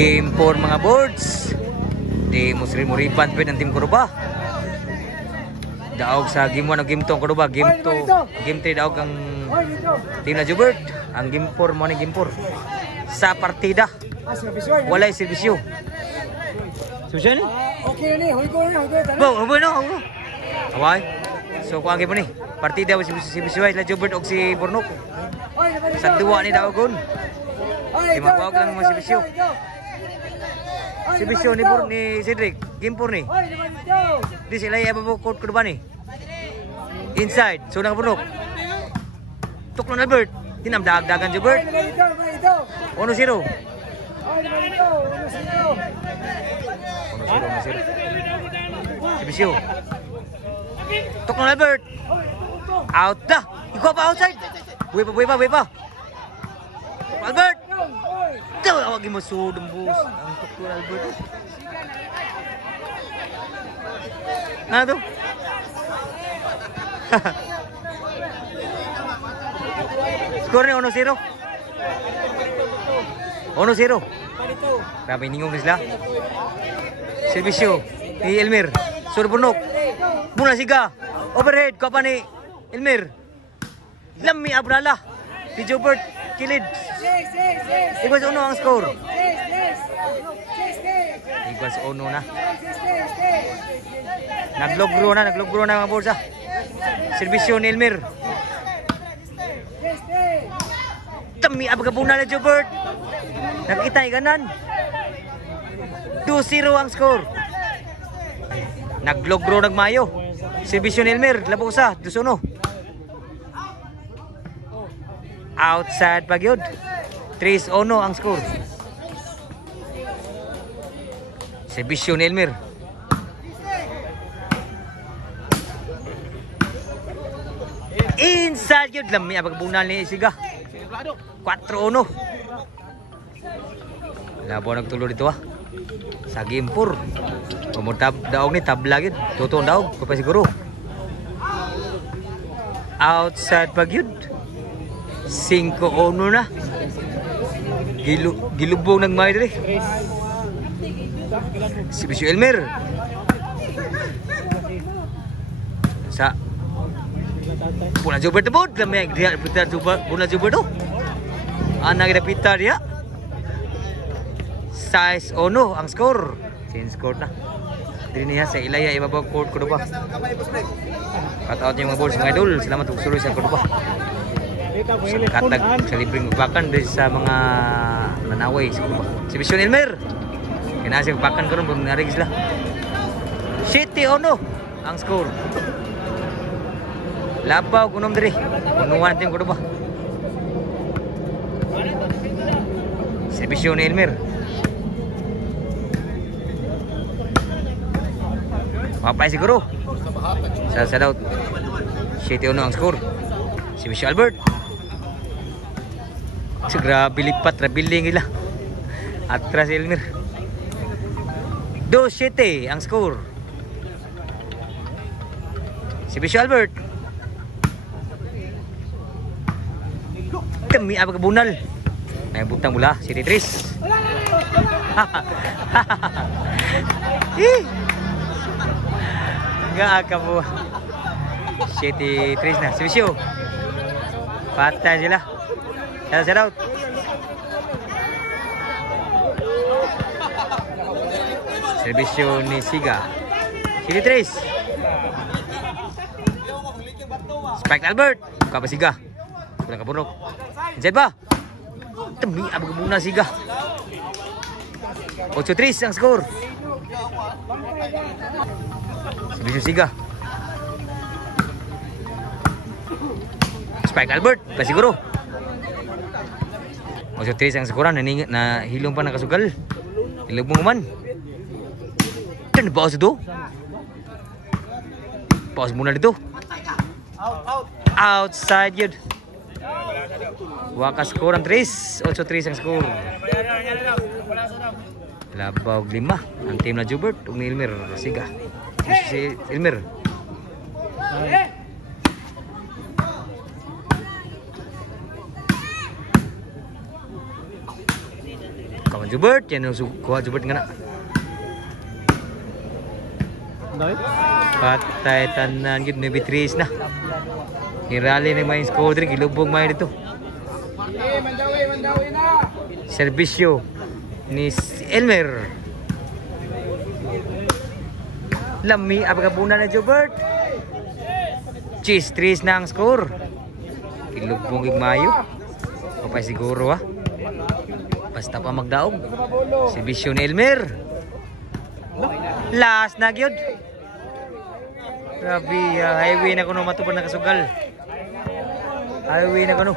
Game 4 mga boards. Di musri-muripan pa ng Team Kuruba. Daog sa game 1 o game 2 ang Kuruba. Game 2, game 3 daog ang Team na Jubert. Ang game 4 mo ni game 4. Sa partida. Walay servisyo. Servisyo ni? Okay na ni, huy ko na, huy ko. Bo, no. Away. So kung ang game ni, partida si Bisway la Jubert og si Bornok. Sa duwa ni daogon. Di mawag lang mo si Bisyo. Si Bisyo ni Cedric, game 4 ni. Di sila iababo court ko ba ni? Inside, so nang Bornok. Tuklo na Albert. Dinamdag-dagan Jubert. 1-0. 1-0. Si Bisyo. Tuklo na Albert. Out dah. Ikaw pa outside. Buhay pa. Albert. Daw awag mo sudong bus. Ang tuklo na Albert. Ano to? Skor ni 1-0. 1-0. Grabe ningong sila. Servisyo ni Elmer. Surbunok. Muna siga. Overhead ko pa ni Elmer. Lami Abrala. Di Jobert kilid. Igwas 1 ang score. Igwas 1 na. Naglogro na mga bolsa. Servisyo ni Elmer. Tami abagabuna na Jobert. Nakita iganan. 2-0 ang score. Naglogro nagmayo. Servisyo ni Elmer, labo sa 2-1. Outside pa gyud. 3-1 ang score. Servisyo ni Elmer. Inside gyud lami abagabuna ni Siga. 4-1. Labo nagtulo dito sa game 4. Pumutab daog ni tabla gid. Tutong daog pa siguro. Outside pa gyud. 5-1 na. Gilubong ng may dire. Si Bisyo Elmer. Sa Puna Jubert tebod lami dia pita Puna Jubert do. Ana kita pita dia. Size 1 ang score. Change score na. Diri niya sa Ilaya ibabaw court ko ba. Cut out yung mga balls mga idol. Salamat ug suroy sa Kuruba. Katag sa libreng magbakan dahil sa mga manaway sa Kuruba. Si Bisyo Elmer. Kinasa magbakan karon kung narig sila. 7-1 ang score. Labaw kunom diri. Punuan natin Kuruba. Si Bisyo Elmer. Papay siguro. Sa daw. 7-1 ang score. Si Bisyo Albert. Grabe lipat. Rabiling nila. Atras si Elmer. 2-7 ang score. Si Bisyo Albert. Demi apa kebunal. Naik butang bola. City Tris. Enggak kamu. City Tris na. Servisyo. Patay sila. Shout out. Servisyo ni Siga. City Tris. Spike Albert. Buka pa Siga. Kulang kapurok. Inside ba? Demi abang muna Siga. 8-3 ang score. Servisyo Siga. Spike Albert, pasiguro. 8-3 ang score na hilong pa nakasugal. Hilong mo man. Dan pause dito. Pause muna dito. Outside yun. Wakas score ang 3. 8-3 ang score. Labaw 5 ang team na Jubert ug ni Elmer Siga. Si Elmer. Jubert, yan ang kuha Jubert nga na. Patay tanan gid ni Beatrice na. Nirali ni main score diri gilubog may dito. Mandawi na. Serbisyo ni Elmer. Lami abagabuna na Jubert. Cheese 3 na ang score. Gilubog ig mayo. O pa siguro ha. Basta pa magdaog. Serbisyo ni Elmer. Last na gyud. Grabe, highway na kuno matubad na kasugal. Highway na kuno.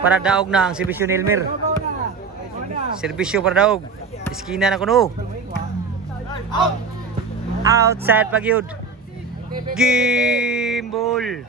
Para daog na ang serbisyo ni Elmer. Serbisyo para daog. Iskina na kuno. Outside pag yun. Game ball.